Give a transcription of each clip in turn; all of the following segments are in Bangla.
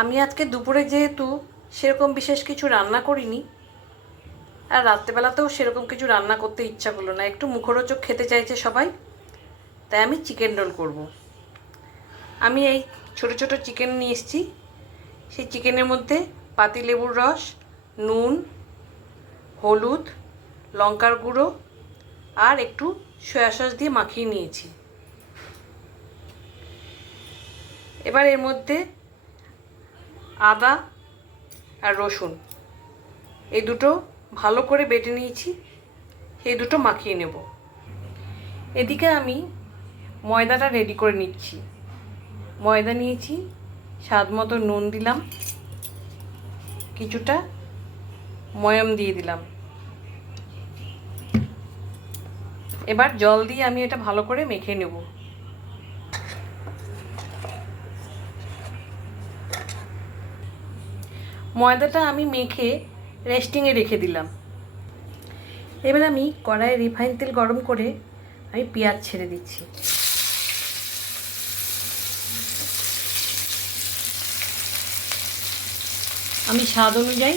আমি আজকে দুপুরে যেহেতু সেরকম বিশেষ কিছু রান্না করিনি, আর রাত্রেবেলাতেও সেরকম কিছু রান্না করতে ইচ্ছা করল না। একটু মুখরোচক খেতে চাইছে সবাই, তাই আমি চিকেন রোল করব। আমি এই ছোট ছোট চিকেন নিয়ে এসেছি। সেই চিকেনের মধ্যে পাতিলেবুর রস, নুন, হলুদ, লঙ্কার গুঁড়ো, আর একটু সয়া সস দিয়ে মাখিয়ে নিয়েছি। এবার এর মধ্যে আদা আর রসুন। এই দুটো ভালো করে বেটে নিয়েছি, এই দুটো মাখিয়ে নেব। এদিকে আমি ময়দাটা রেডি করে নিচ্ছি। ময়দা নিয়েছি, স্বাদ মতো নুন দিলাম, কিছুটা ময়ম দিয়ে দিলাম। এবার জল দিয়ে আমি এটা ভালো করে মেখে নেব। ময়দাটা আমি মেখে রেস্টিংয়ে রেখে দিলাম। এবার আমি কড়াইয়ে রিফাইন তেল গরম করে আমি পেঁয়াজ ছেড়ে দিচ্ছি। আমি স্বাদ অনুযায়ী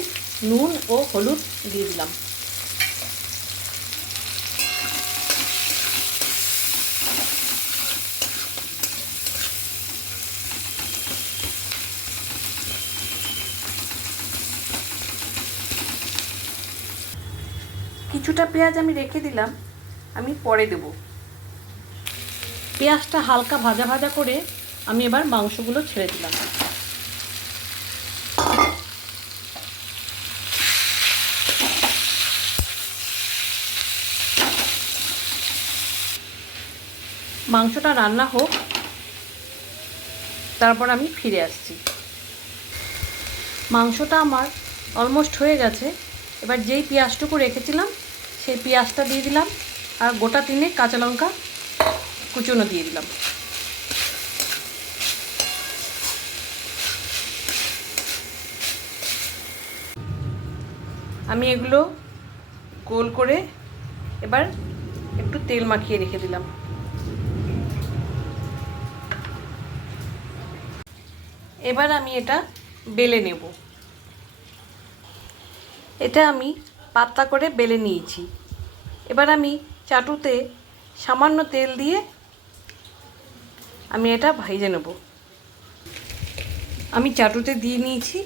নুন ও হলুদ দিয়ে দিলাম। কিছুটা পেঁয়াজ আমি রেখে দিলাম, আমি পরে দেব। পেঁয়াজটা হালকা ভাজা ভাজা করে আমি এবার মাংসগুলো ছেড়ে দিলাম। মাংসটা রান্না হোক, তারপর আমি ফিরে আসছি। মাংসটা আমার অলমোস্ট হয়ে গেছে, এবার যেই পেঁয়াজটুকু রেখেছিলাম সেই পেঁয়াজটা দিয়ে দিলাম আর গোটা তিনে কাঁচা লঙ্কা কুচুনো দিয়ে দিলাম। আমি এগুলো গোল করে এবার একটু তেল মাখিয়ে রেখে দিলাম। এবার আমি এটা বেলে নেব। এটা আমি পাতলা করে বেলে নিয়েছি। এবার আমি চাটুতে সামান্য তেল দিয়ে আমি এটা ভেজে নেব। আমি চাটুতে দিয়ে নিয়েছি।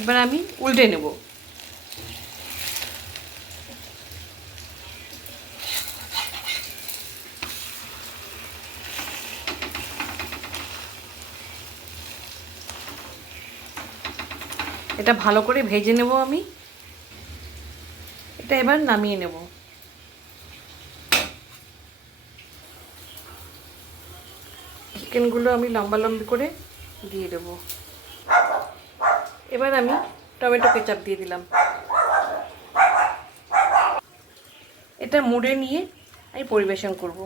এবার আমি উল্টে নেব। এটা ভালো করে ভেজে নেব আমি। এটা এবার নামিয়ে নেব। চিকেনগুলো আমি লম্বা লম্বি করে দিয়ে দেব। এবার আমি টমেটো কেচাপ দিয়ে দিলাম। এটা মুড়ে নিয়ে আমি পরিবেশন করব।